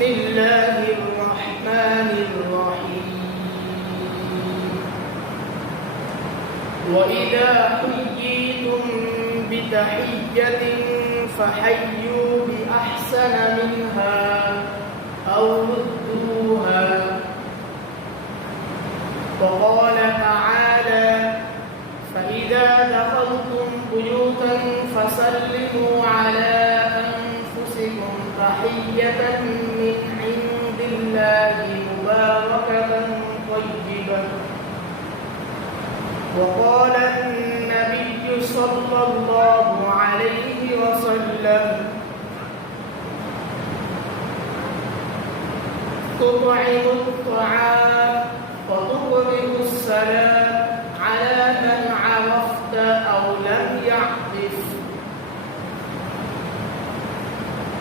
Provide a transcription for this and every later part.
بسم الله الرحمن الرحيم وإذا حييتم بتحية فحيوا بأحسن منها أو ردوها وقال تعالى فإذا دخلتم بيوتا فسلموا على أنفسكم تحية من عند الله مباركة طيبة وقال النبي صلى الله عليه وسلم تطعم الطعام وتقرئ السلام على من عرفت أو لم يعرف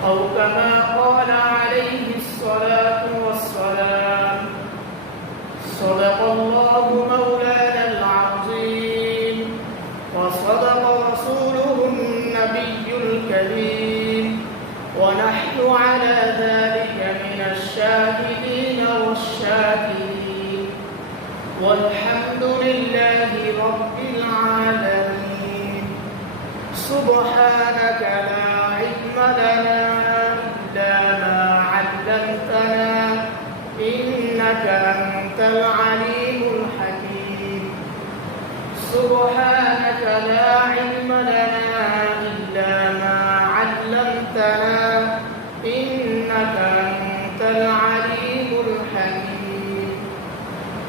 أو كما قال عليه الصلاة والسلام صدق الله مولانا العظيم وصدق رسوله النبي الكريم ونحن على ذلك من الشاهدين والشاكرين والحمد لله رب العالمين سبحانك لا علم لنا إلا ما علمتنا إنك أنت العليم الحكيم سبحانك لا علم لنا إلا ما علمتنا إنك أنت العليم الحكيم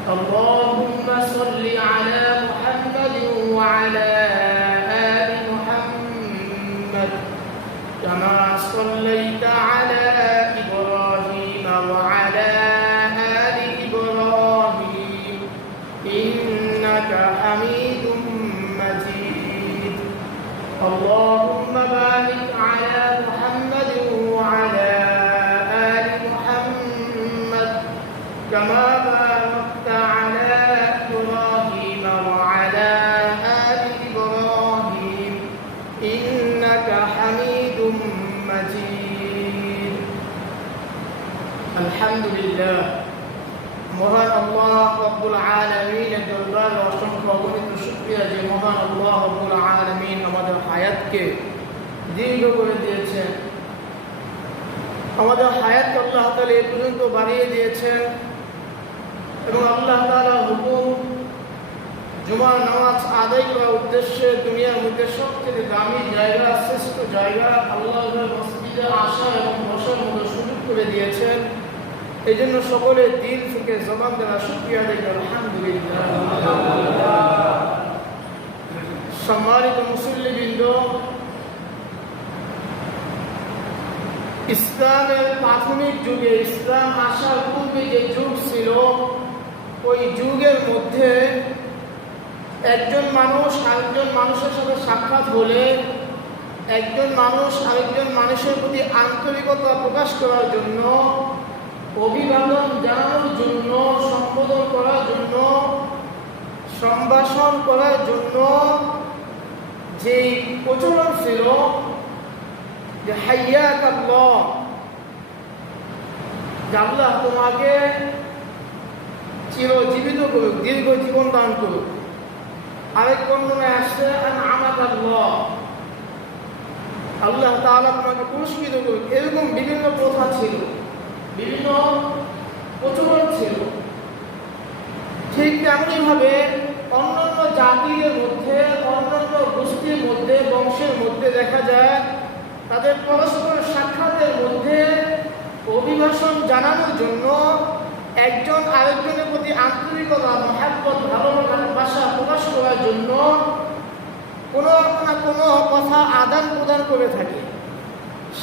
اللهم صل على محمد وعلى آل محمد كما صليت على إبراهيم وعلى آل إبراهيم إنك حميد مجيد اللهم بارك على محمد وعلى آل محمد كما باركت على إبراهيم وعلى آل إبراهيم إنك حميد مجيد الحمد لله মহান আল্লাহ রব্বুল আলামিনের দরবারে অসংখ্য অগণিত শুকরিয়া যে মহান আল্লাহ রব্বুল আলামিন আমাদের হায়াতকে দীর্ঘ করে দিয়েছেন আমাদের হায়াতকে আল্লাহ তাআলা এই পর্যন্ত বাড়িয়ে দিয়েছেন এবং আল্লাহ তাআলার হুকুম জুমার নামাজ আদায় করার উদ্দেশ্যে দুনিয়ার মধ্যে সবচেয়ে দামি জায়গা শ্রেষ্ঠ জায়গা আল্লাহর মসজিদে আসা এবং বসার মতো সুযোগ করে দিয়েছেন এই জন্য সকলে দিল থেকে জবান দ্বারা শুকরিয়া আদায় করি আলহামদুলিল্লাহ সম্মানিত মুসল্লিবৃন্দ ইসলামের প্রাথমিক যুগে ইসলাম আসার পূর্বে যে যুগ ছিল ওই যুগের মধ্যে একজন মানুষ আরেকজন মানুষের সাথে সাক্ষাৎ হলে একজন মানুষ আরেকজন মানুষের প্রতি আন্তরিকতা প্রকাশ করার জন্য অভিবাদন জানানোর জন্য সম্বোধন করার জন্য সম্ভাষণ করার জন্য যেই প্রচলন ছিল যে হাইয়াক আল্লাহ যে আল্লাহ তোমাকে চিরজীবিত করুক দীর্ঘ জীবন দান করুক আরেক বর্ণনায় আসছে আমাক আল্লাহ আল্লাহ তাআলা তোমাকে পুরস্কৃত করুক এরকম বিভিন্ন প্রথা ছিল বিভিন্ন প্রচলন ছিল ঠিক তেমনিভাবে অন্যান্য জাতিদের মধ্যে অন্যান্য গোষ্ঠীর মধ্যে বংশের মধ্যে দেখা যায় তাদের পরস্পর সাক্ষাতের মধ্যে অভিবাসন জানানোর জন্য একজন আরেকজনের প্রতি আন্তরিকতা মহাব্বত ভালোবাসা প্রকাশ করার জন্য কোনো না কোনো কথা আদান প্রদান করে থাকে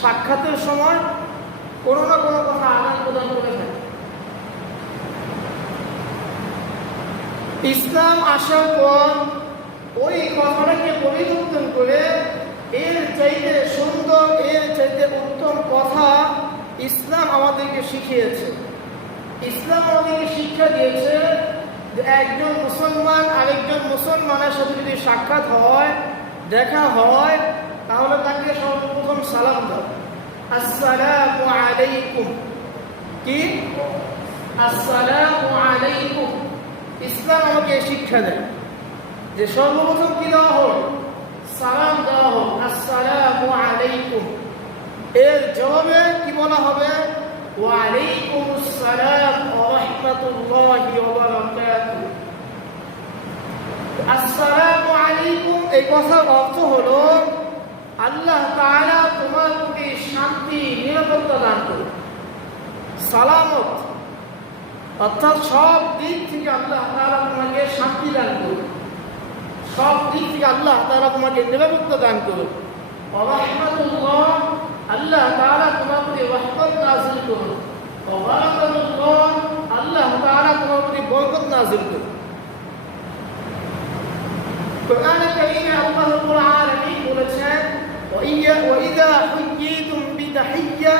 সাক্ষাতের সময় কোনো না কোনো কথা আদান প্রদান করে থাকে ইসলাম আসার পর ওই কথাটাকে পরিবর্তন করে এর চাইতে সুন্দর এর চাইতে উত্তম কথা ইসলাম আমাদেরকে শিখিয়েছে ইসলাম আমাদেরকে শিক্ষা দিয়েছে যে একজন মুসলমান আরেকজন মুসলমানের সাথে যদি সাক্ষাৎ হয় দেখা হয় তাহলে তাকে সর্বপ্রথম সালাম দাও, আসসালামু আলাইকুম। কি আসসালামু আলাইকুম। ইসলাম আমাকে শিক্ষা দেয় যে সর্বপ্রথম কি দেওয়া হোক, সালাম দেওয়া হোক, আসসালামু আলাইকুম। এর জবাবে কি বলা হবে, ওয়া আলাইকুমুস সালাম ওয়া রাহমাতুল্লাহি ওয়া বারাকাতুহু। আসসালামু আলাইকুম এই কথার অর্থ হলো আল্লাহ তাআলা তোমার প্রতি শান্তি নিরাপত্তা দান করুন, সালামত, অর্থাৎ সব দিক থেকে আল্লাহ তাআলা তোমাকে শান্তি দান করুন, সব দিক থেকে আল্লাহ তাআলা তোমাকে নিরাপত্তা দান করুন। ওয়া রাহমাতুল্লাহ আল্লাহ তাআলা তোমার প্রতি রহমত নাযিল করুন। ওয়া বারাকাতুল্লাহ আল্লাহ তাআলা তোমার প্রতি বরকত নাযিল করুন। কোরআন কারীমে আল্লাহ রাব্বুল আলামিন বলেছেন ওয়াইদা হুয়্যিতুম বিতাহিয়্যা,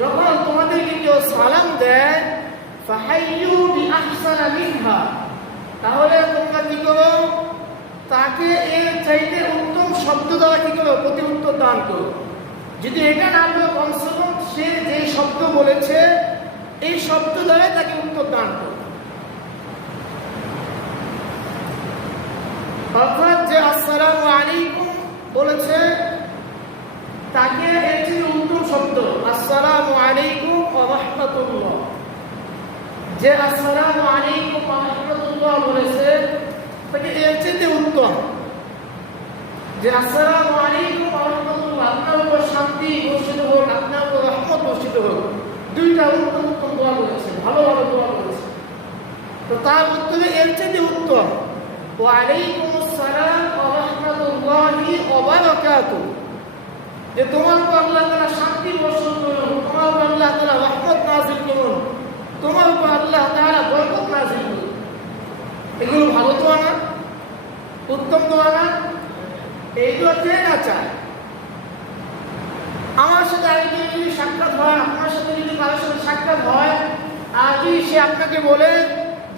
যখন তোমাদেরকে কেউ সালাম দেয়, ফাহাইয়ু বিআহসানা মিনহা, তাহলে তোমরা কি করো, তাকে এর চাইতে উত্তম শব্দ দ্বারা কি করো, প্রতি উত্তর দান করো। যদি এটা না বলো, কমসে কম সে যে শব্দ বলেছে এই শব্দ দ্বারা তাকে উত্তর দান করো। অর্থাৎ যে আসসালামু আলাইকুম বলেছে তাকে এর চেয়ে উত্তম শব্দ আসসালামু আলাইকুম ওয়া রাহমাতুল্লাহ, যে আসসালামু আলাইকুম ওয়া রাহমাতুল্লাহ বলেছে তাকে এর চেয়ে উত্তম যে আসসালামু আলাইকুম ওয়া রাহমাতুল্লাহ, আপনার উপর শান্তি বর্ষিত হোক, আপনার উপর রহমত বর্ষিত হোক। দুইটা উত্তম উত্তম দোয়া বলেছে, ভালো ভালো দোয়া বলেছে। তো তার উত্তরে এর চেয়ে উত্তম ওয়া আলাইকুমুস সালাম ওয়া রাহমাতুল্লাহি ওয়া বারাকাতুহু, যে তোমার উপর আল্লাহ তাআলা শান্তি বর্ষণ করুন, তোমার উপর আল্লাহ তাআলা রহমত নাযিল করুন, তোমার উপর আল্লাহ তাআলা বরকত নাযিল করুন। এগুলো ভালো দোয়া না, উত্তম দোয়া না? এই দোয়া কে না চায়? আমার সাথে আরেকজন যদি সাক্ষাৎ হয়, আপনার সাথে যদি কারোর সাথে সাক্ষাৎ হয়, আর যদি সে আপনাকে বলে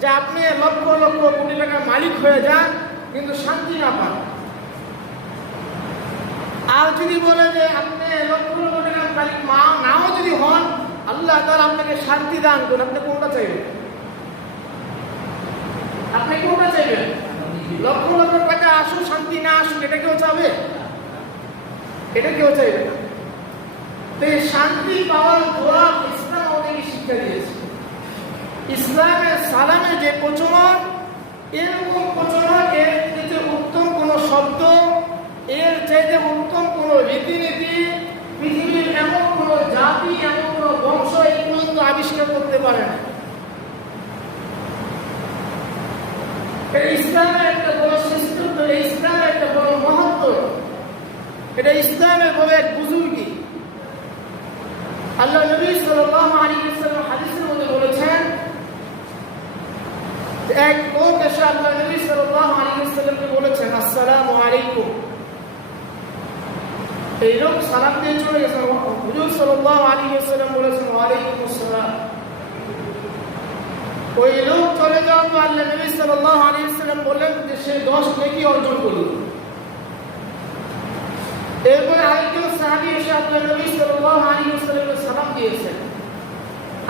যে আপনি লক্ষ লক্ষ কোটি টাকার মালিক হয়ে যান কিন্তু শান্তি না পান, আর যদি বলে যে আপনি লক্ষ লক্ষ টাকার মালিক নাও যদি হন, আল্লাহ তাআলা আপনাকে শান্তি দান করুন, আপনি কোনটা চাইবেন? আপনি কোনটা চাইবেন? লক্ষ লক্ষ টাকা আসুক, শান্তি না আসুক, এটা কেউ চাবে? এটা কেউ চাইবে না। তো এই শান্তি পাওয়ার দোয়া ইসলাম আমাদেরকে শিক্ষা দিয়েছে। ইসলামের সালামের যে প্রচলন, এরকম প্রচলন, এর চাইতে উত্তম কোনো শব্দ, এর চাইতে উত্তম কোনো রীতিনীতি পৃথিবীর এমন কোনো জাতি, এমন কোনো বংশ এই পর্যন্ত আবিষ্কার করতে পারে না। ইসলামের একটা বড় শ্রেষ্ঠত্ব, ইসলামের একটা বড় মহত্ব, এটা ইসলামের বড় এক বুজুর্গি। আল্লাহ নবী সাল্লাল্লাহু আলাইহি ওয়াসাল্লাম হাদিসের মধ্যে বলেছেন, এক লোক এসে আল্লাহ নবী সাল্লাল্লাহু আলাইহি ওয়াসাল্লামকে বলেছেন আসসালামু আলাইকুম। এই লোক সালাম দিয়ে চলে গেছে, হুজুর সাল্লাল্লাহু আলাইহি ওয়াসাল্লাম বলেছেন ওয়া আলাইকুমুস সালাম। ওই লোক চলে যাওয়ার পর আল্লাহ নবী সাল্লাল্লাহু আলাইহি ওয়াসাল্লাম বললেন যে সে 10 নেকি অর্জন করল। এরপরে আরেকজন সাহাবী এসে আল্লাহ নবী সাল্লাল্লাহু আলাইহি ওয়াসাল্লামকে সালাম দিয়েছেন,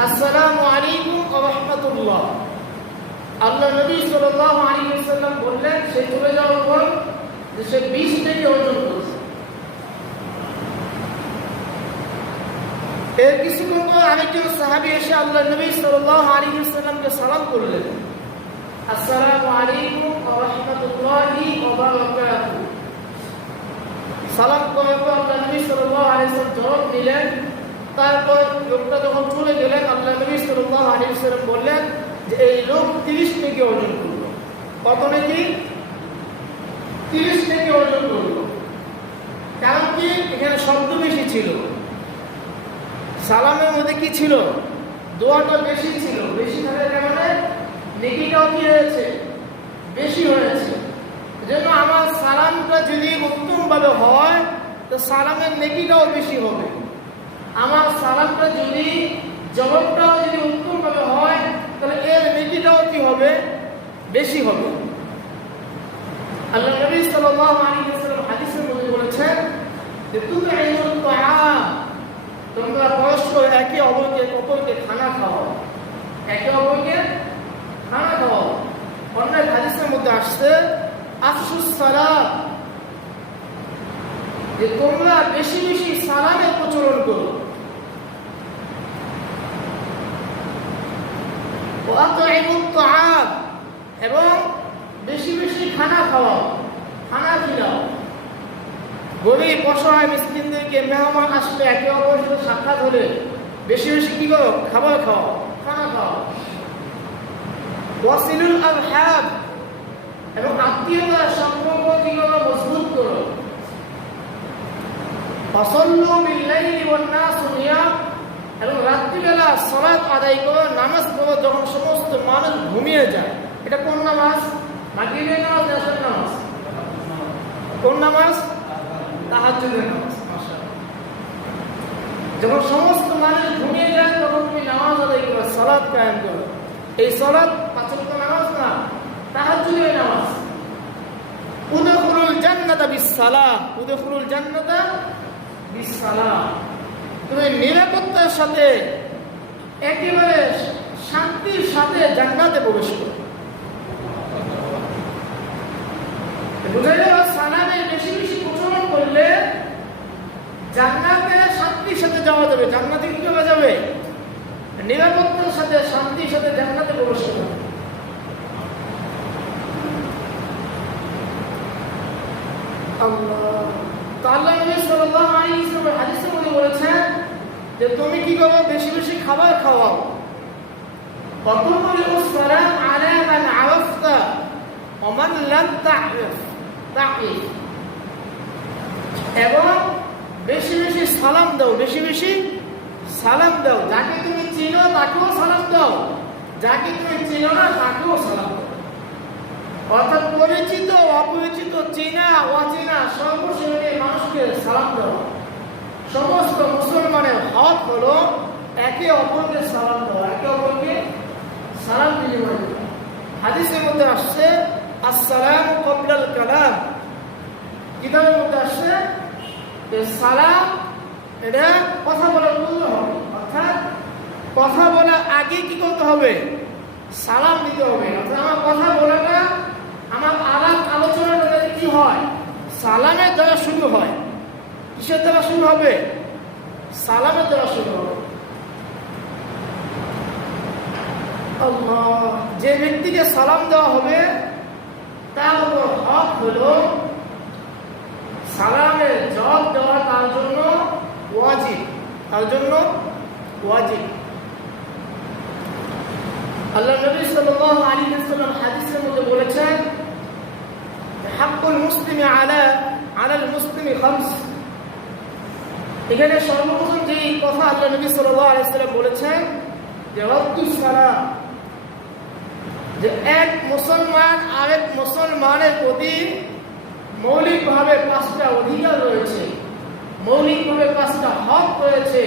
আসসালামু আলাইকুম ওয়া রাহমাতুল্লাহ। আল্লাহ নবী সাল্লাল্লাহু আলাইহি ওয়াসাল্লাম বললেন সে চলে যাওয়ার পর যে সে 20 নেকি অর্জন করেছে। এর কিছুক্ষণ পর আরেকজন সাহাবী এসে আল্লাহ নবী সাল্লাল্লাহু আলাইহি ওয়াসাল্লামকে সালাম করলেন, আসসালামু আলাইকুম ওয়া রাহমাতুল্লাহি ওয়া বারাকাতুহু। সালাম করার পর আল্লাহ নবী সাল্লাল্লাহু আলাইহি ওয়াসাল্লাম জবাব দিলেন। তারপর লোকটা যখন চলে গেলেন, আল্লাহ নবী সাল্লাল্লাহু আলাইহি ওয়াসাল্লাম বললেন যে এই লোক 30 নেকি অর্জন করলো। কত নেকি? 30 নেকি অর্জন করলো। কারণ কি? এখানে শব্দ বেশি ছিল, সালামের মধ্যে কি ছিল? দোয়াটা বেশি ছিল। বেশি থাকার কারণে নেকিটাও কি হয়েছে? বেশি হয়েছে। এজন্য আমার সালামটা যদি উত্তমভাবে হয় তো সালামের নেকিটাও বেশি হবে। আমার সালামটা যদি জবাবটাও যদি উত্তমভাবে হয় তাহলে এর নেকিটাও কি হবে? বেশি হবে। আল্লাহ নবী সাল্লাল্লাহু আলাইহি ওয়াসাল্লাম হাদিসের মধ্যে বলেছেন যে তুতঈমুত তাআম, তোমরা পরস্পর একে অপরকে খানা খাওয়া, একে অপরকে খানা খাওয়া। অন্য হাদিসের মধ্যে আসছে আফসুস সালাম, যে তোমরা বেশি বেশি সালামের প্রচলন করো। এবং বেশি বেশি খানা খাওয়াও, খানা খিলাও। গরিব অসহায় মিসকিনদেরকে, মেহমান আসলে একে অপরের সাথে সাক্ষাৎ হলে বেশি বেশি কি করো? খাবার খাও, খানা খাও। ওয়াসিলুল আরহাম, এবং আত্মীয়তার সম্পর্ক কি করো? মজবুত করো। ফাসাল্লু বিল-লাইলি ওয়ান-নাসু নিয়াম, এবং রাত্রিবেলা সালাত আদায় করো, নামাজ পড়ো যখন সমস্ত মানুষ ঘুমিয়ে যায়। এটা কোন নামাজ? মাগরিবের নামাজ, এশার নামাজ। কোন নামাজ? তাহাজ্জুদের নামাজ। মাশাআল্লাহ। যখন সমস্ত মানুষ ঘুমিয়ে যায় তখন তুমি নামাজ আদায় করো, সালাত কায়েম করো। এই সালাত পাঁচ ওয়াক্ত নামাজ না, তাহাজ্জুদের নামাজ। উদখুলুল জান্নাতা বিস-সালাহ, উদখুলুল জান্নাতা বিস-সালাহ। তুমি নিরাপত্তার সাথে, একেবারে শান্তির সাথে জান্নাতে প্রবেশ করো। বুঝা গেল? সালামের বেশি বেশি প্রচলন করলে জান্নাতে শান্তির সাথে যাওয়া যাবে। জান্নাতে কি করা যাবে? নিরাপত্তার সাথে, শান্তির সাথে জান্নাতে প্রবেশ করবে। আল্লাহ তাআলা নবী সাল্লাল্লাহু আলাইহি ওয়াসাল্লাম হাদিসের মধ্যে বলেছেন যে তুমি কি করো? বেশি বেশি খাবার খাওয়াও। وَتُقْرِئُ السَّلَامَ عَلَى مَنْ عَرَفْتَ وَمَنْ لَمْ تَعْرِفْ। এবং বেশি বেশি সালাম দাও, বেশি বেশি সালাম দাও। যাকে তুমি চিনো তাকেও সালাম দাও, যাকে তুমি চিনো না তাকেও সালাম দাও। অর্থাৎ পরিচিত, অপরিচিত, চেনা, অচেনা সর্বশ্রেণীর মানুষকে সালাম দেওয়া। সমস্ত মুসলমানের হক হলো একে অপরকে সালাম দেওয়া, একে অপরকে সালাম বিনিময় করা। হাদিসের মধ্যে আসছে আসসালামু ক্বাবলাল কালাম, কিতাবের মধ্যে আসছে যে সালাম এটা কথা বলার পূর্বে হবে। অর্থাৎ কথা বলার আগে কি করতে হবে? সালাম দিতে হবে। অর্থাৎ আমার কথা বলাটা, আমার আলাপ আলোচনাটা কি হয়? সালামের দ্বারা শুরু হয়। কিসের দ্বারা শুরু হবে? সালামের দ্বারা শুরু হবে। আল্লাহ, যে ব্যক্তিকে সালাম দেওয়া হবে তার উপর হক হলো সালামের জবাব দেওয়া তার জন্য ওয়াজিব, তার জন্য ওয়াজিব। আল্লাহ নবী সাল্লাল্লাহু আলাইহি ওয়াসাল্লাম হাদিসের মধ্যে বলেছেন হাক্কুল মুসলিমি আলাল মুসলিমি খামস। এখানে সর্বপ্রথম যে কথা আল্লাহ নবী সাল্লাল্লাহু আলাইহি ওয়াসাল্লাম বলেছেন যে রাদ্দুস সালাম, যে এক মুসলমান আরেক মুসলমানের প্রতি মৌলিকভাবে পাঁচটা অধিকার রয়েছে, মৌলিকভাবে পাঁচটা হক রয়েছে,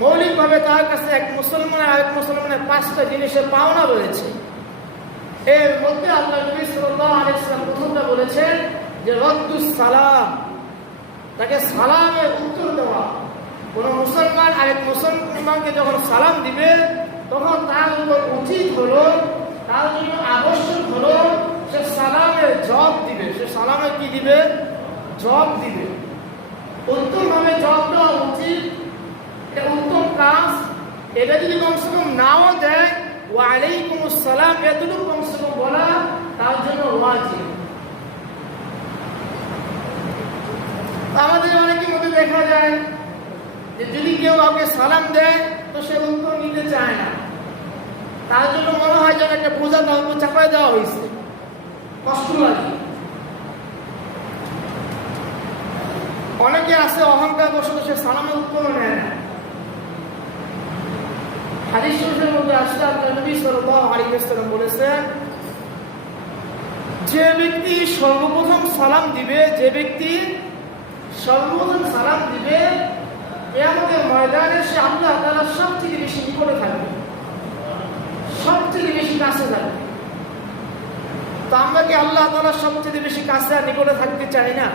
মৌলিকভাবে তার কাছে এক মুসলমান আরেক মুসলমানের পাঁচটা জিনিসের পাওনা রয়েছে। এর মধ্যে আল্লাহ নবী সাল্লাল্লাহু আলাইহি ওয়াসাল্লাম প্রথমটা বলেছেন যে রাদ্দুস সালাম, তাকে সালামের উত্তর দেওয়া। কোন মুসলমান আরেক মুসলমানকে যখন সালাম দিবে তখন তার উপর উচিত হলো, তার জন্য আবশ্যক হলো সে সালামের জবাব দিবে। সে সালামের কি দিবে? জবাব দিবে। উত্তমভাবে জবাব দেওয়া উচিত, এটা উত্তম কাজ। এটা যদি কমসে কম নাও দেয়, ওয়ালাইকুমুস সালাম এতটুকু কমসে কম বলা তার জন্য ওয়াজিব। আমাদের অনেকের মধ্যে দেখা যায় যে যদি কেউ কাউকে সালাম দেয় তো সে উত্তর নিতে চায় না। তার জন্য মনে হয় যেন একটা বোঝা তার উপর চাপায় দেওয়া হয়েছে, কষ্ট লাগে। অনেকে আছে অহংকার বশত সে সালামের উত্তর নেয় না। হাদিস শরীফের মধ্যে আসছে আল্লাহ নবী সাল্লাল্লাহু আলাইহি ওয়াসাল্লাম বলেছেন যে ব্যক্তি সর্বপ্রথম সালাম দিবে, যে ব্যক্তি সর্বপ্রথম সালাম দিবে কিয়ামতের ময়দানে সে আল্লাহ তাআলার সবচেয়ে বেশি নিকটে থাকবে, সবচেয়ে বেশি কাছে থাকবে। তো আমরা কি আল্লাহ তাআলার সবচেয়ে বেশি কাছে আর নিকটে থাকতে চাই না?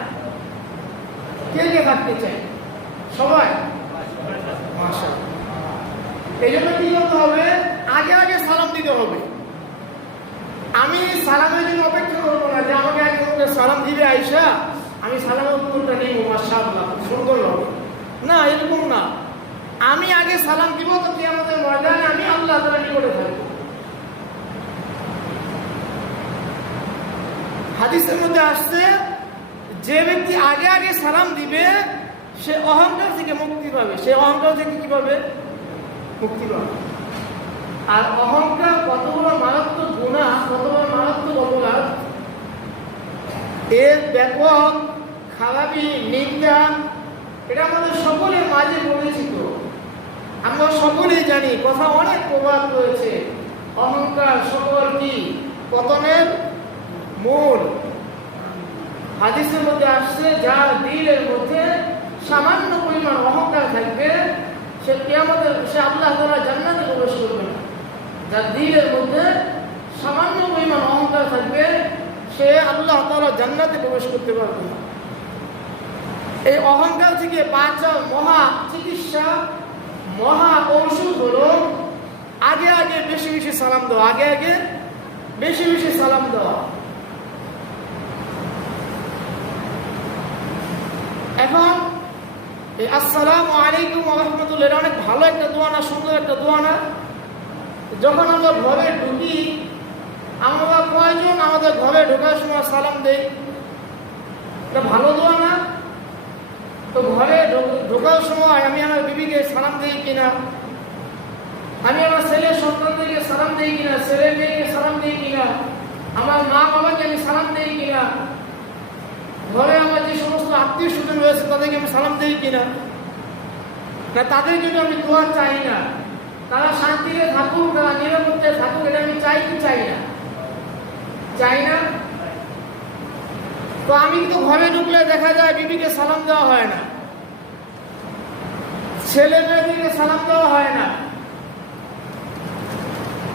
কে কে থাকতে চাই? সবাই? মাশাআল্লাহ। এই জন্য কি করতে হবে, আগে আগে সালাম দিতে হবে। আমি সালামের জন্য অপেক্ষা করবো না যে আমাকে একজন সালাম দিবে আইসা আমি সালামের উত্তরটা নেব, মাশাআল্লাহ সুন্দর হবে, না এরকম না। আমি আগে সালাম দিব, তো কিয়ামতের ময়দানে আমি আল্লাহ তাআলার নিকটে থাকবো। হাদিসের মধ্যে আসছে, যে ব্যক্তি আগে আগে সালাম দিবে সে অহংকার থেকে মুক্তি পাবে। সে অহংকার থেকে কি পাবে? মুক্তি পাবে। আর অহংকার কত বড় মারাত্মক গুনাহ, কত বড় মারাত্মক অপরাধ, এর ব্যাপক খারাপি নিন্দা এটা আমাদের সকলের মাঝে পরিচিত। আমরা সকলেই জানি, কথা অনেক প্রভাব রয়েছে। অহংকার সকল কি পতনের মূল। হাদিসের মধ্যে আসছে, যার দিলের মধ্যে সামান্য পরিমাণ অহংকার থাকবে সে কিয়ামতের সে আল্লাহ তাআলা জান্নাতে প্রবেশ করবে না। যার দিলের মধ্যে সামান্য পরিমাণ অহংকার থাকবে সে আল্লাহ তাআলা জান্নাতে প্রবেশ করতে পারবে না। এই অহংকার থেকে বাঁচার মহা চিকিৎসা, মহা ঔষধ হলো আগে আগে বেশি বেশি সালাম দেওয়া। আগে আগে বেশি বেশি সালাম দেওয়া। এখন এই আসসালামু আলাইকুম ওয়া রাহমাতুল্লাহ এটা অনেক ভালো একটা দোয়া না, সুন্দর একটা দোয়া না? যখন আমরা ঘরে ঢুকি, আমরা কয়জন আমাদের ঘরে ঢোকার সময় সালাম দেই? এটা ভালো দোয়া না? তো ঘরে ঢোকার সময় আমি আমার বিবিকে সালাম দিই কিনা, আমি আমার ছেলে সন্তানদেরকে সালাম দিই কিনা, ছেলে মেয়েকে সালাম দিই কিনা, আমার মা বাবাকে আমি সালাম দিই কিনা, ঘরে আমার যে সমস্ত আত্মীয় স্বজন রয়েছে তাদেরকে আমি সালাম দিই কিনা, না তাদের জন্য আমি দোয়া চাই না, তারা শান্তিতে থাকুক, তারা নিরাপত্তায় থাকুক, এটা আমি চাই কি চাই না? চাই না। তো আমি তো ঘরে ঢুকলে দেখা যায় বিবিকে সালাম দেওয়া হয় না, ছেলে মেয়েদেরকে সালাম দেওয়া হয় না।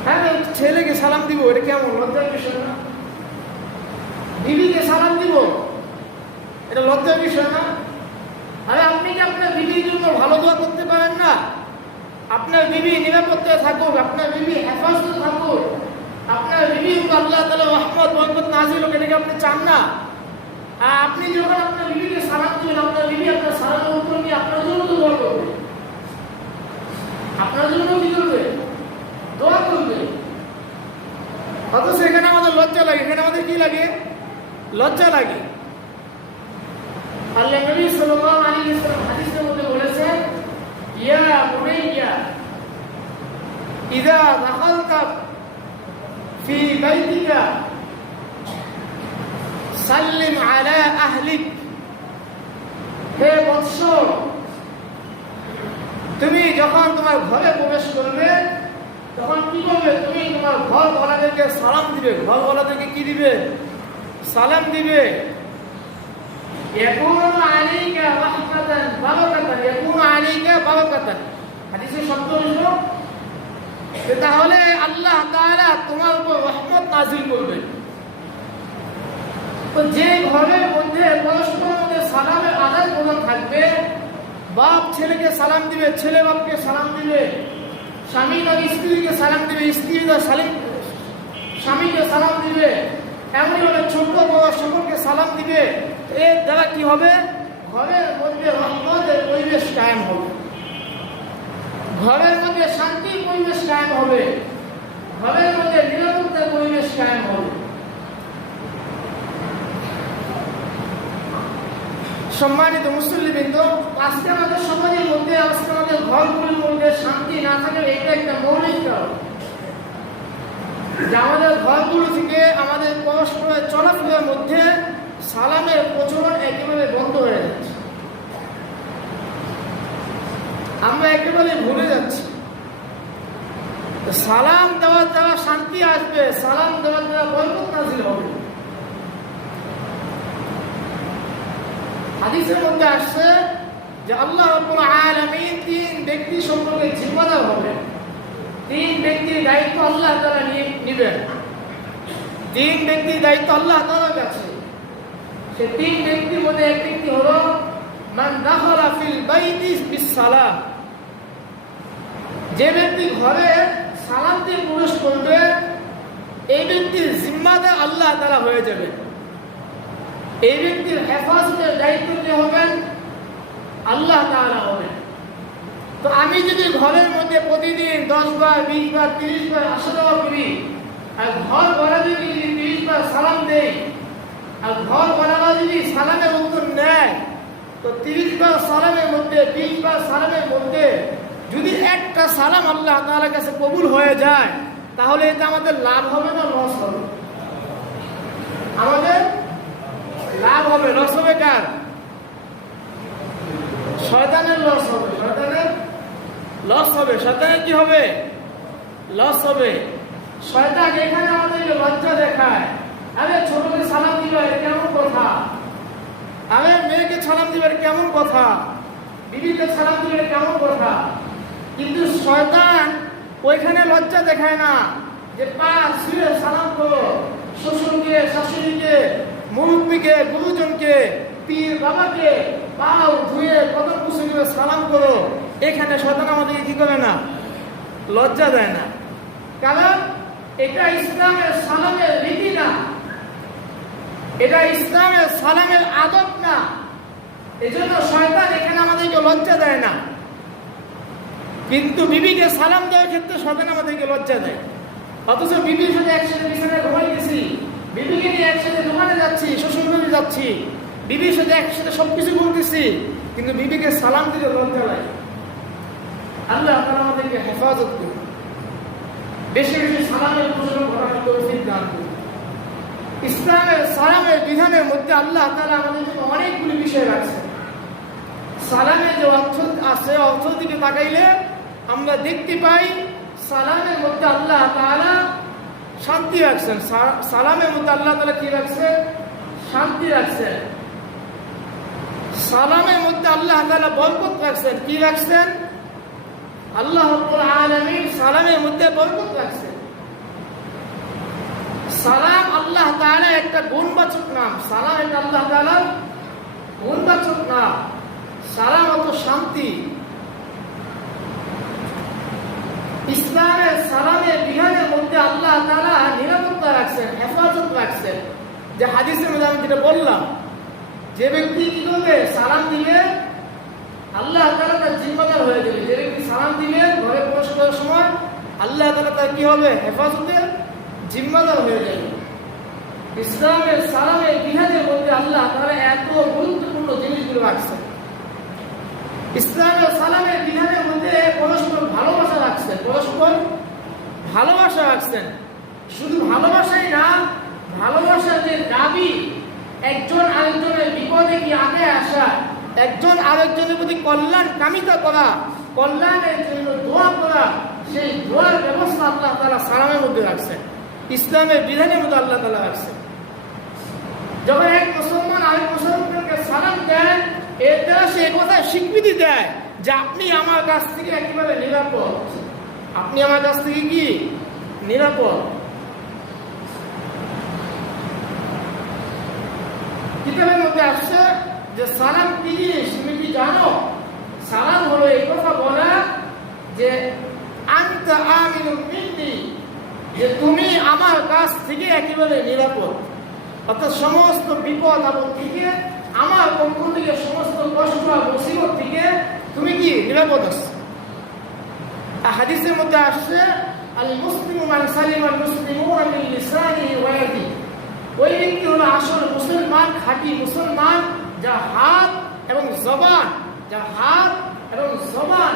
হ্যাঁ, ছেলেকে সালাম দিব, এটা কেমন লজ্জার বিষয় না? বিবিকে সালাম দিব, এটা লজ্জার বিষয় না? আরে আপনি কি আপনার বিবির জন্য ভালো দোয়া করতে পারেন না? আপনার বিবি নিরাপত্তায় থাকুক, আপনার বিবি হেফাজতে থাকুক, আপনার বিবি আল্লাহ তাআলা রহমত বরকত নাযিল হোক, এটাকে আপনি চান না? আর আপনি যখন আপনার বিবিকে সালাম দিবেন, আপনার বিবি আপনার সালামের উত্তর নিয়ে আপনার জন্য তো দোয়া করবে, আপনার জন্য কি করবে? দোয়া করবে। অথচ এখানে আমাদের লজ্জা লাগে। এখানে আমাদের কি লাগে? লজ্জা লাগে। আল্লাহ নবী সাল্লাল্লাহু আলাইহি ওয়াসাল্লাম হাদিসের মধ্যে বলেছেন, ইয়া বুনাইয়া ইযা দাখালতা ফি বাইতিকা সাল্লিম আলা আহলিক। হে বৎস, তুমি যখন তোমার ঘরে প্রবেশ করবে তখন কি করবে? তুমি তোমার ঘরওয়ালাদেরকে সালাম দিবে। ঘরওয়ালাদেরকে কি দিবে? সালাম দিবে। ইয়াকুনু আলাইকা রাহমাতান বারাকাতান, ইয়াকুনু আলাইকা বারাকাতান। হাদিসের শব্দ হলো তাহলে আল্লাহ তাআলা তোমার উপর রহমত নাযিল করবে। তো যে ঘরের মধ্যে পরস্পরের মধ্যে সালামের আদান প্রদান থাকবে, বাপ ছেলেকে সালাম দিবে, ছেলে বাপকে সালাম দিবে, স্বামী তার স্ত্রীকে সালাম দিবে, স্ত্রী তার স্বামীকে সালাম দিবে, এমনইভাবে ছোট বড় সকলকে সালাম দিবে। এর দ্বারা কি হবে? ঘরের মধ্যে রহমতের পরিবেশ কায়েম হবে, ঘরের মধ্যে শান্তির পরিবেশ কায়েম হবে, ঘরের মধ্যে নিরাপত্তার পরিবেশ কায়েম হবে। সম্মানিত মুসল্লিবৃন্দ, আজকে আমাদের সমাজের মধ্যে, আজকে আমাদের ঘরগুলির মধ্যে শান্তি না থাকে, এটা একটা মৌলিক কারণ যে আমাদের ঘরগুলো থেকে আমাদের পরস্পরের চলাফেরার মধ্যে সালামের প্রচলন একেবারে বন্ধ হয়ে যাচ্ছে। আমরা একেবারে ভুলে যাচ্ছি। সালাম দেওয়ার দ্বারা শান্তি আসবে, সালাম দেওয়ার দ্বারা বরকত নাযিল হবে। হাদিসের মধ্যে আসছে যে আল্লাহ রাব্বুল আলামিন তিন ব্যক্তি সম্পর্কে জিম্মাদার হবেন। তিন ব্যক্তির দায়িত্ব আল্লাহ তাআলা নেবেন। তিন ব্যক্তির দায়িত্ব আল্লাহ তাআলার কাছে। সে তিন ব্যক্তির মধ্যে এক ব্যক্তি হলো মান দাখালা ফিল বাইতি বিস সালাম, যে ব্যক্তি ঘরে সালাম দিয়ে প্রবেশ করবে এই ব্যক্তির জিম্মাদার আল্লাহ তাআলা হয়ে যাবে। এই ব্যক্তির হেফাজতের দায়িত্ব কে হবেন? আল্লাহ তাআলা হবেন। তো আমি যদি ঘরের মধ্যে প্রতিদিন 10 বার 20 বার 30 বার আসা করি, আর ঘর বলা যদি 30 বার সালাম দেই, আর ঘর বলা যদি সালামের উত্তর নেয়, তো 30 বার সালামের মধ্যে 20 বার সালামের মধ্যে যদি একটা সালাম আল্লাহ তাআলার কাছে কবুল হয়ে যায়, তাহলে এটা আমাদের লাভ হবে না লস হবে? আমাদের লাভ হবে। লস হবে কার? শয়তানের লস হবে। শয়তানের লস হবে। শয়তানের কি হবে? লস হবে। শয়তান এখানে আমাদেরকে লজ্জা দেখায়। আরে ছোটকে সালাম দিবে কেমন কথা, আরে মেয়েকে সালাম দিবে কেমন কথা, বিবিকে সালাম দিবে কেমন কথা। কিন্তু শয়তান ওইখানে লজ্জা দেখায় না যে পা ছুঁয়ে সালাম করো, শ্বশুরকে, শাশুড়িকে, মুরব্বীকে, গুরুজনকে, পীর বাবাকে পাও ধুয়ে কদম কুসি করে সালাম করো। এখানে শয়তান আমাদেরকে কি করে না? লজ্জা দেয় না। কারণ এটা ইসলামের সালামের রীতি না, এটা ইসলামের সালামের আদব না। এজন্য শয়তান এখানে আমাদেরকে লজ্জা দেয় না। কিন্তু বিবিকে সালাম দেওয়ার ক্ষেত্রে শয়তান আমাদেরকে লজ্জা দেয়। অথচ বিবির সাথে একসাথে বিছানায় ঘুমাই গেছি, বিবিকে নিয়ে একসাথে দোকানে যাচ্ছি, শ্বশুর বাড়ি যাচ্ছি, বিবির সাথে একসাথে সবকিছু করতেছি, কিন্তু বিবিকে সালাম দিতে লজ্জা লাগে। আল্লাহ তাআলা আমাদেরকে হেফাজত করুন। বেশি বেশি সালামের প্রচলন করার তৌফিক দান করুন। ইসলামের সালামের বিধানের মধ্যে আল্লাহ তাআলা আমাদের জন্য অনেকগুলি বিষয় রাখছেন। সালামের যে অর্থ আছে, অর্থ দিকে তাকাইলে আমরা দেখতে পাই সালামের মধ্যে আল্লাহ তাআলা শান্তি রাখছেন। সালামের মধ্যে আল্লাহ তাআলা কি রাখছেন? শান্তি রাখছেন। সালামের মধ্যে আল্লাহ তাআলা বরকত রাখছেন। কি রাখছেন? আল্লাহ রাব্বুল আলামিন সালামের মধ্যে বরকত রাখছেন। সালাম আল্লাহ তাআলা একটা গুণবাচক নাম। সালাম এটা আল্লাহ তাআলার গুণবাচক নাম। সালাম অত শান্তি। ইসলামের সালামের বিধানের মধ্যে আল্লাহ তাআলা নিরাপত্তা রাখছেন, হেফাজত রাখছেন। যে হাদিসের মধ্যে আমি যেটা বললাম, যে ব্যক্তি কি করবে? সালাম দিবে, আল্লাহ তাআলা তার জিম্মাদার হয়ে যাবে। যে ব্যক্তি সালাম দিবে ঘরে প্রবেশ করার সময়, আল্লাহ তাআলা তার কি হবে? হেফাজতের জিম্মাদার হয়ে যাবে। ইসলামের সালামের বিধানের মধ্যে আল্লাহ তাআলা এত গুরুত্বপূর্ণ জিনিসগুলো রাখছেন। ইসলামের সালামের বিধানের মধ্যে পরস্পর ভালোবাসা রাখছেন। পরস্পর ভালোবাসা রাখছেন। শুধু ভালোবাসাই না, ভালোবাসার যে দাবি, একজন আরেকজনের বিপদে কি আগে আসা, একজন আরেকজনের প্রতি কল্যাণ কামিতা করা, কল্যাণের জন্য দোয়া করা, সেই দোয়ার ব্যবস্থা আল্লাহ তাআলা সালামের মধ্যে রাখছেন। ইসলামের বিধানের মধ্যে আল্লাহ তাআলা রাখছেন। যখন এক মুসলমান আরেক মুসলমানকে সালাম দেয়, এর দ্বারা সে কথা স্বীকৃতি দেয় যে আপনি আমার কাছ থেকে একেবারে নিরাপদ। আপনি আমার কাছ থেকে কি নিরাপদ। কিতাবের মধ্যে আসছে যে সালাম কি জিনিস তুমি কি জানো? সালাম হলো এই কথা বলা যে আনতা আমিনুম মিন্নি, যে তুমি আমার কাছ থেকে একেবারে নিরাপদ। অর্থাৎ সমস্ত বিপদ আপদ থেকে, আমার পক্ষ থেকে সমস্ত কষ্ট আর মুসিবত থেকে তুমি কি নিরাপদ আছো। হাদিসের মধ্যে আসছে আল মুসলিমু মান সালিমাল মুসলিমুনা মিন লিসানিহি ওয়া ইয়াদিহি, ওই ব্যক্তি হলো আসল মুসলমান, খাঁটি মুসলমান, যার হাত এবং জবান, যার হাত এবং জবান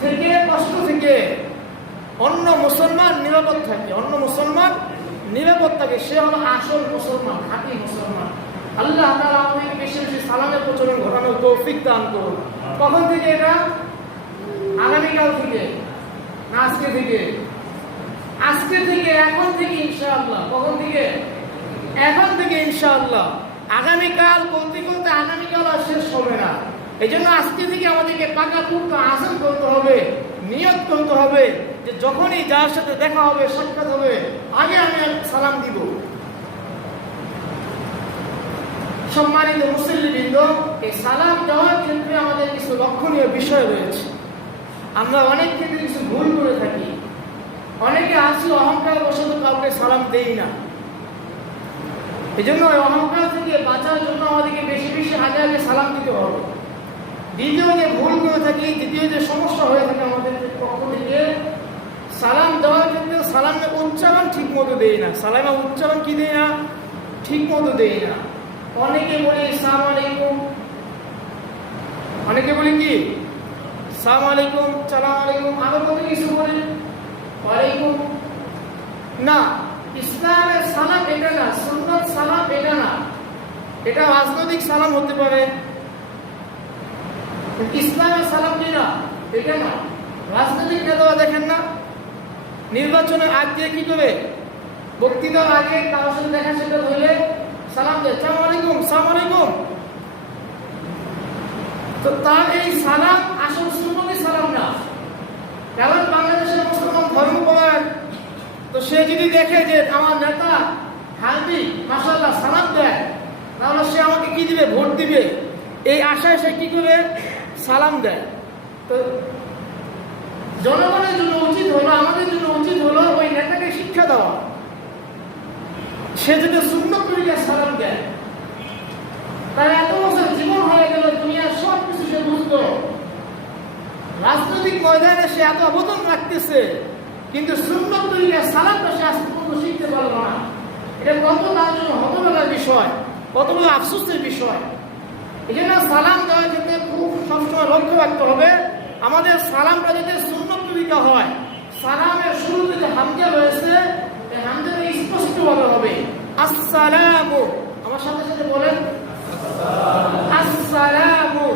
থেকে কষ্ট থেকে অন্য মুসলমান নিরাপদ থাকে, অন্য মুসলমান নিরাপদ থাকে। সে হলো আসল মুসলমান, খাঁটি মুসলমান। আল্লাহ তাআলা আমাদেরকে বেশি বেশি সালামের প্রচলন ঘটানোর তৌফিক দান করুন। কখন থেকে এটা? আগামীকাল থেকে না আজকে থেকে? আজকে থেকে, এখন থেকে ইনশাআল্লাহ। কখন থেকে? এখন থেকে ইনশাআল্লাহ। আগামীকাল করতে করতে আগামীকাল আর শেষ হবে না। এই জন্য আজকে থেকে আমাদেরকে পাকাপোক্ত আযাম করতে হবে, নিয়ত করতে হবে যে যখনই যার সাথে দেখা হবে, সাক্ষাৎ হবে, আগে আমি সালাম দিব। সম্মানিত মুসল্লিবৃন্দ, এই সালাম দেওয়ার ক্ষেত্রে আমাদের কিছু লক্ষণীয় বিষয় রয়েছে। আমরা অনেক ক্ষেত্রে কিছু ভুল করে থাকি। অনেকে আসি অহংকার বশত কাউকে সালাম দেই না। এই জন্য অহংকার থেকে বাঁচার জন্য আমাদেরকে বেশি বেশি আগে আগে সালাম দিতে হবে। দ্বিতীয় যে ভুল করে থাকি, দ্বিতীয় যে সমস্যা হয়ে থাকে আমাদের পক্ষ থেকে, সালাম দেওয়ার ক্ষেত্রে সালামের উচ্চারণ ঠিক মতো দেই না। সালামের উচ্চারণ কি দেই না? ঠিক মতো দেই না। অনেকে বলি সালাম আলাইকুম, অনেকে বলি কি সালাম আলাইকুম, সালাম আলাইকুম, আরো কত কিছু বলি ওয়ালাইকুম। না, ইসলামের সালাম এটা না, সুন্নাত সালাম এটা না। এটা রাজনৈতিক সালাম হতে পারে, ইসলামের সালাম কি না, এটা না। রাজনৈতিক নেতারা দেখেন না, নির্বাচনের আগ দিয়ে কি করে, বক্তৃতার আগে কারোর সাথে দেখা সাক্ষাৎ হইলে সালাম দেয়, সালাম আলাইকুম, সালাম আলাইকুম। তো তার এই সালাম আসল সুন্নতি সালাম না। কারণ বাংলাদেশের মুসলমান ধর্মপরায়ণ, তো সে যদি দেখে যে আমার নেতা হালদি মাশাআল্লাহ সালাম দেয়, তাহলে সে আমাকে কি দিবে, ভোট দিবে, এই আশায় সে কি করে সালাম দেয়। তো জনগণের জন্য উচিত হলো, আমাদের জন্য উচিত হলো ওই নেতাকে শিক্ষা দেওয়া, সে যদি সুন্নত তরিকে সালাম দেয়। তার এত বছর জীবন হয়ে গেল, দুনিয়ার সব কিছু সে বুঝতো, রাজনৈতিক ময়দানে সে এত অবদান রাখতেছে, কিন্তু সুন্নত তরিকে সালামটা সে আজ পর্যন্ত শিখতে পারল না। এটা কত তার জন্য হতবাকার বিষয়, কত বড় আফসোসের বিষয়। এই জন্য সালাম দেওয়ার ক্ষেত্রে খুব সবসময় লক্ষ্য রাখতে হবে, আমাদের সালামটা যাতে সুন্নত তরিকা হয়। সালামের শুরুতে যে হামজা রয়েছে, এই হামজাটা স্পষ্ট বলা হবে, আসসালামু। আমার সাথে সাথে বলেন আসসালামু,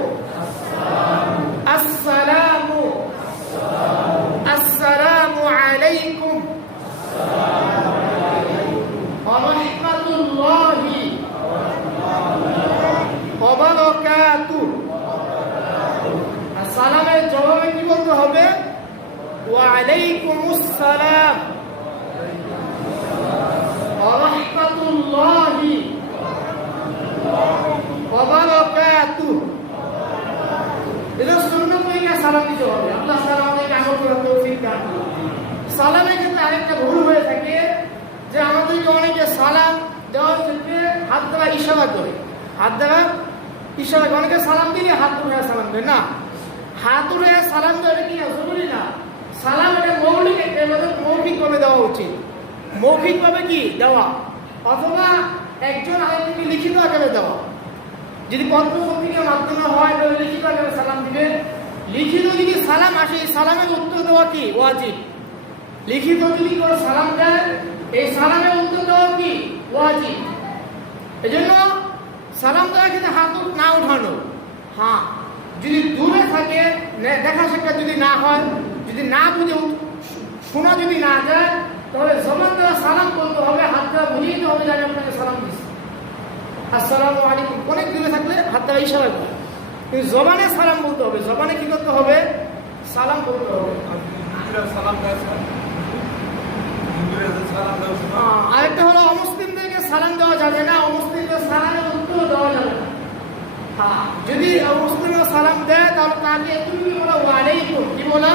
আসসালামু, আসসালামু আলাইকুম ওয়া রাহমাতুল্লাহি ওয়া বারাকাতুহু। সালামের জবাবে কি বলতে হবে? ওয়া আলাইকুমুস সালাম ওয়া রাহমাতুল্লাহি ওয়া বারাকাতুহু। এটা সুন্নাত তরিকা সালাম দিতে হবে। আল্লাহ তাআলা আমাদেরকে আমল করার তৌফিক দান করুন। সালামের ক্ষেত্রে আরেকটা ভুল হয়ে থাকে যে আমাদেরকে অনেকে সালাম দেওয়ার ক্ষেত্রে হাত দ্বারা ইশারা করে, হাত দ্বারা ইশারা করে। অনেকে সালাম দিলে হাত উঠে সালাম দেয় না, হাত উঠে সালাম দেওয়া কি না, জরুরি না। সালাম এটা মৌলিক, মৌখিকভাবে দেওয়া উচিত, মৌখিকভাবে কি দেওয়া, অথবা একজন আরেকজনকে লিখিত আকারে দেওয়া। যদি পত্র পত্রিকার মাধ্যমে হয় তাহলে লিখিত আকারে সালাম দিবে। লিখিত যদি সালাম আসে, এই সালামের উত্তর দেওয়া কি ওয়াজিব। লিখিত যদি কোনো সালাম দেয়, এই সালামের উত্তর দেওয়া কি ওয়াজিব। এজন্য সালাম দেওয়ার ক্ষেত্রে হাত না উঠানো। হ্যাঁ, যদি দূরে থাকে, দেখা সাক্ষাৎ যদি না হয়, যদি না বুঝে শোনা যদি না যায়, তাহলে জবান দ্বারা সালাম বলতে হবে, হাত দ্বারা বুঝিয়ে দিতে হবে যে আমি আপনাকে সালাম দিচ্ছি, আসসালামু আলাইকুম। অনেক দূরে থাকলে হাত দ্বারা ইশারা করে, কিন্তু জবানে সালাম বলতে হবে। জবানে কি করতে হবে? সালাম বলতে হবে। আরেকটা হলো অমুসলিমদেরকে সালাম দেওয়া যাবে না, অমুসলিমদের সালামের উত্তর দেওয়া যাবে না। হ্যাঁ, যদি মুসলিমরা সালাম দেয় তাহলে তাকে এতটুকু বলা ওয়ালাইকুম, কি বলা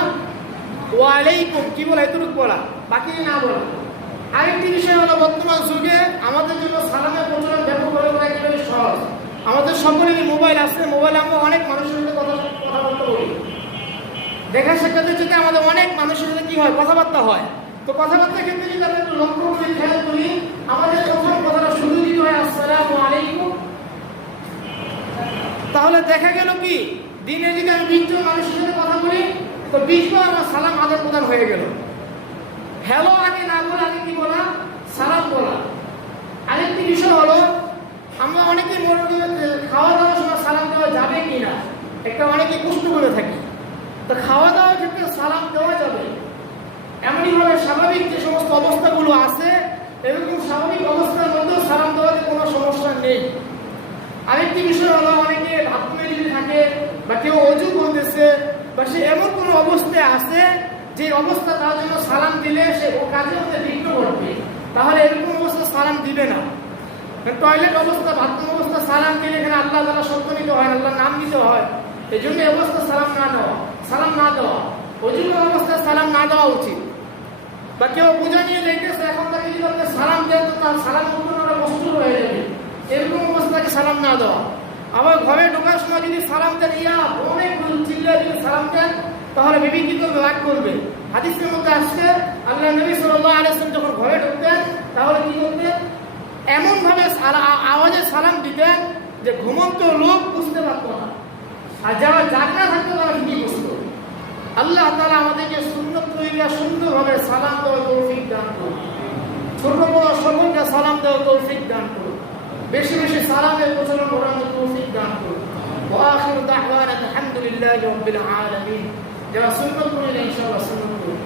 ওয়ালাইকুম, কি বলা এতটুকু বলা, বাকি না বলা। আরেকটি বিষয় হলো বর্তমান যুগে আমাদের জন্য সালামের প্রচলন ব্যাপক হয়ে ওঠা একেবারে সহজ। আমাদের সকলেরই মোবাইল আছে, মোবাইলে আমরা অনেক মানুষের সাথে কথাবার্তা বলি। দেখা সাক্ষাতের যদি আমাদের অনেক মানুষের সাথে কি হয়, কথাবার্তা হয়। তো কথাবার্তার ক্ষেত্রে যদি আমরা একটু লক্ষ্য করে খেয়াল করি, আমাদের প্রথম কথাটা শুরু দিতে হয় আসসালামু আলাইকুম। তাহলে দেখা গেল কি, দিনে যদি আমি 20 জন মানুষের সাথে কথা বলি, তো 20 বার আমার সালাম আদান প্রদান হয়ে গেল। হ্যালো আগে না বলে আগে কি বলা, সালাম বলা। আরেকটি বিষয় হলো, আমরা অনেকেই মনে করি খাওয়া দাওয়ার সময় সালাম দেওয়া যাবে কিনা, একটা অনেকে প্রশ্ন করে থাকি। তো খাওয়া দাওয়ার ক্ষেত্রে সালাম দেওয়া যাবে, এমনইভাবে স্বাভাবিক যে সমস্ত অবস্থাগুলো আছে, এরকম স্বাভাবিক অবস্থার মধ্যেও সালাম দেওয়াতে কোনো সমস্যা নেই। আরেকটি বিষয় হলো, অনেকে বাথরুমে যদি থাকে বা কেউ অজু করতেছে, বা সে এমন কোনো অবস্থায় আছে যে অবস্থা তার জন্য সালাম দিলে সে ও কাজের মধ্যে বিঘ্ন ঘটবে, তাহলে এরকম অবস্থা সালাম দিবে না। টয়লেট অবস্থা, বাথরুম অবস্থা সালাম দিলে এখানে আল্লাহ তাআলা শব্দ নিতে হয়, আল্লাহর নাম নিতে হয়। এই জন্য এই অবস্থা সালাম না দেওয়া। অজুর অবস্থায় সালাম না দেওয়া উচিত। বা কেউ বোঝা নিয়ে দেখতেছে এখন তাকে যদি আপনি সালাম দেন তো তার সালাম পূর্ণটা মস্তুর হয়ে যাবে, এরকম অবস্থাকে সালাম না দেওয়া। আবার ঘরে ঢোকার সময় যদি সালাম দেন অনেক চিল্লায় যদি সালাম দেন তাহলে বিবি কি করবে? রাগ করবে। হাদিসের মধ্যে আসছে আল্লাহ নবী সাল্লাল্লাহু আলাইহি ওয়াসাল্লাম যখন ঘরে ঢুকতেন তাহলে কি করতেন? এমন ভাবে আওয়াজে সালাম দিতেন যে ঘুমন্ত লোক বুঝতে পারতো না, আর যারা জাগনা থাকতো তারা কি বুঝতো। আল্লাহ তাআলা আমাদেরকে সুন্নত তরিকা সুন্দরভাবে সালাম দেওয়ার তৌফিক দান করুন। ছোট বড় সকলকে সালাম দেওয়ার তৌফিক দান করুন। বেশি বেশি সালামের প্রচলন ঘটানোর তৌফিক দান করুন। ওয়া আখিরু দাওয়ানা আলহামদুলিল্লাহি রাব্বিল আলামিন। যারা সুন্নত করেন ইনশাআল্লাহ সুন্নত করুন।